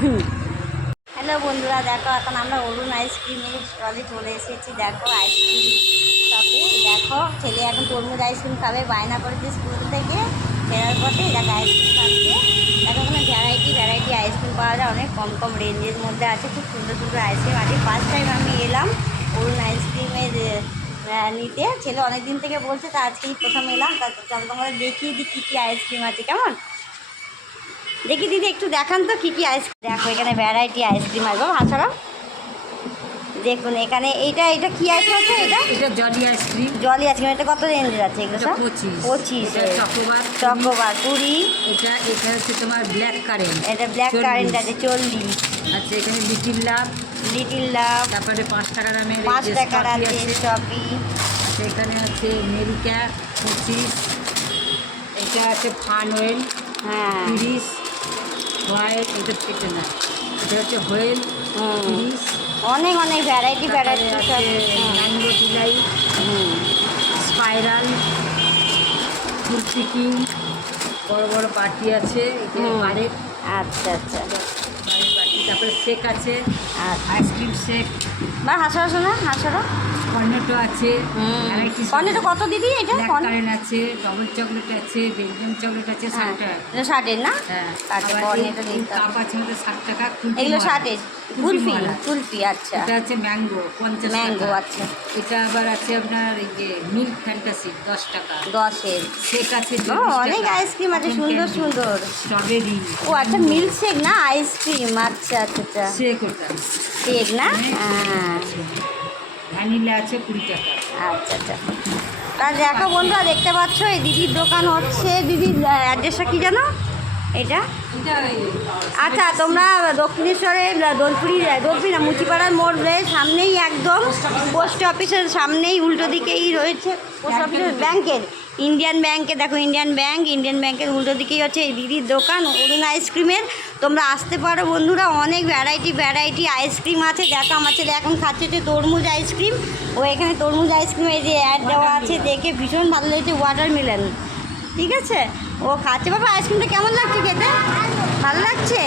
Hello বন্ধুরা, দেখো এখন আমরা অরুণ আইসক্রিমের স্টলে চলে এসেছি। দেখো আইসক্রিম শপে। দেখো ছেলে এখন তরমুজ আইসক্রিম খাবে, বায়না করেছে স্কুল থেকে ফেরার পথে। দেখো আইসক্রিম খাচ্ছে। দেখো ওখানে ভ্যারাইটি আইসক্রিম পাওয়া যায়, অনেক কম কম রেঞ্জের মধ্যে আছে। খুব সুন্দর সুন্দর আইসক্রিম আছে। ফার্স্ট টাইম আমি এলাম অরুণ আইসক্রিমের নিতে। ছেলে অনেক দিন থেকে বলছে, তা আজকেই প্রথম এলাম। তা চল তোমাদের দেখিয়ে দিই কী কী আইসক্রিম আছে। কেমন দেখি দিদি, একটু দেখান তো কী কী আইসক্রিম। দেখো এখানে ভ্যারাইটি আইসক্রিম আসবো হাসারা। দেখুন এখানে এটা কি আইসক্রিম আছে? এটা জলি আইসক্রিম। জলি আইসক্রিম। এটা কত রেঞ্জের আছে এগুলো? সব 25। চকোবার 20। এটা হচ্ছে তোমার ব্ল্যাক কারেন্ট। এটা ব্ল্যাক কারেন্ট আছে 40। আচ্ছা, এখানে লিটিল লাভ। তারপরে 5 টাকা দামের 5 টাকার আছে স্ট্রবেরি। আচ্ছা, এখানে আছে মেরিকা 25। এটা আছে ফান ওয়েল 30। হোয়াইট এটা না, এটা হচ্ছে হোয়েল 30। অনেক ভ্যারাইটি সব। Mango delay, spiral, kurti king, বড় বড় বাটি আছে বারের। আচ্ছা বারের বাটি। তারপরে শেক আছে, আইসক্রিম শেক। বা হাসরা শোনা হাসরা। কর্নেটো আছে। কর্নেটো কত দিদি? এটা কারেন্ট আছে, ডবল চকলেট আছে, বেলজিয়াম চকলেট আছে 60 টাকা। 60-এর না? হ্যাঁ। আচ্ছা, কর্নেটো কাপ আছে 60 টাকা। এগুলো 60-এর। কুলফি। আচ্ছা, এটা আছে ম্যাঙ্গো 50 ম্যাঙ্গো। টাকা। আচ্ছা, এটা আবার আছে আপনার এই যে মিল্ক ফ্যান্টাসি 10 টাকা। 10-এর। শেক আছে অনেক আইসক্রিম আছে, সুন্দর স্ট্রবেরি। ও আচ্ছা, মিল্ক শেক না আইসক্রিম। আচ্ছা শেক ওটা শেক না? হ্যাঁ। ভ্যানিলা আছে 20 টাকা। আচ্ছা। তা দেখো বন্ধুরা, দেখতে পাচ্ছ এই দিদির দোকান হচ্ছে। দিদির অ্যাড্রেসটা কী জানো? এটা আচ্ছা, তোমরা দক্ষিণেশ্বরে দোলপুরি না, মুচিপাড়ার মোড়ের সামনেই, একদম পোস্ট অফিসের সামনেই উল্টো দিকেই রয়েছে পোস্ট অফিসের ব্যাংকের, ইন্ডিয়ান ব্যাংকে। দেখো ইন্ডিয়ান ব্যাংকের উল্টো দিকেই হচ্ছে এই দিদির দোকান অরুণ আইসক্রিমের। তোমরা আসতে পারো বন্ধুরা, অনেক ভ্যারাইটি আইসক্রিম আছে। দেখো আমার ছেলে এখন খাচ্ছে হচ্ছে তরমুজ আইসক্রিম। ও এখানে তরমুজ আইসক্রিমের যে অ্যাড দেওয়া আছে দেখে ভীষণ ভালো লেগেছে। ওয়াটারমেলন, ঠিক আছে, ও খাচ্ছে। বাবা আইসক্রিমটা কেমন লাগছে খেতে? ভালো লাগছে?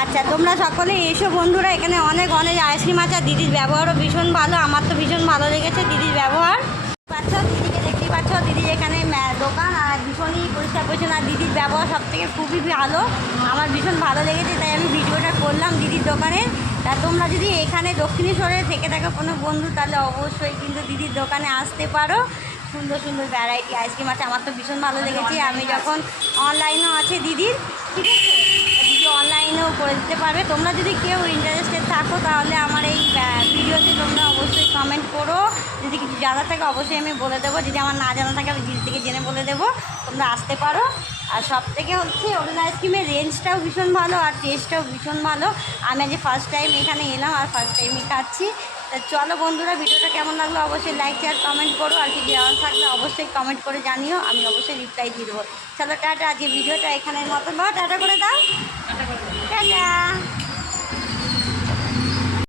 আচ্ছা, তোমরা সকলে এসো বন্ধুরা, এখানে অনেক আইসক্রিম আছে। আর দিদির ব্যবহারও ভীষণ ভালো, আমার তো ভীষণ ভালো লেগেছে দিদির ব্যবহার। দিদিকে দেখতেই পাচ্ছ, দিদির এখানে দোকান আর ভীষণই পরিষ্কার পরিচ্ছন্ন। আর দিদির ব্যবহার সব থেকে খুবই ভালো, আমার ভীষণ ভালো লেগেছে, তাই আমি ভিডিওটা করলাম দিদির দোকানে। তা তোমরা যদি এখানে দক্ষিণেশ্বরে থেকে থাকো কোনো বন্ধু, তাহলে অবশ্যই কিন্তু দিদির দোকানে আসতে পারো। সুন্দর ভ্যারাইটি আইসক্রিম আছে, আমার তো ভীষণ ভালো লেগেছে। আমি যখন অনলাইনও আছে দিদির, ঠিক আছে, দিদি অনলাইনেও করে দিতে পারবে। তোমরা যদি কেউ ইন্টারেস্টেড থাকো তাহলে আমার এই ভিডিওতে তোমরা অবশ্যই কমেন্ট করো। যদি কিছু জানা থাকে অবশ্যই আমি বলে দেবো, যদি আমার না জানা থাকে আমি দিদি থেকে জেনে বলে দেবো। তোমরা আসতে পারো। আর সব থেকে হচ্ছে অরুণ আইসক্রিমের রেঞ্জটাও ভীষণ ভালো আর টেস্টটাও ভীষণ ভালো। আমি আজ ফার্স্ট টাইম এখানে এলাম আর ফার্স্ট টাইমই খাচ্ছি। তা চলো বন্ধুরা, ভিডিওটা কেমন লাগলো অবশ্যই লাইক শেয়ার কমেন্ট করো। আর কিছু জানার থাকলে অবশ্যই কমেন্ট করে জানিও, আমি অবশ্যই রিপ্লাই দিয়ে দেবো। চলো টাটা, আজকে ভিডিওটা এখানের মতো। বা টাটা করে দাও। টাটা।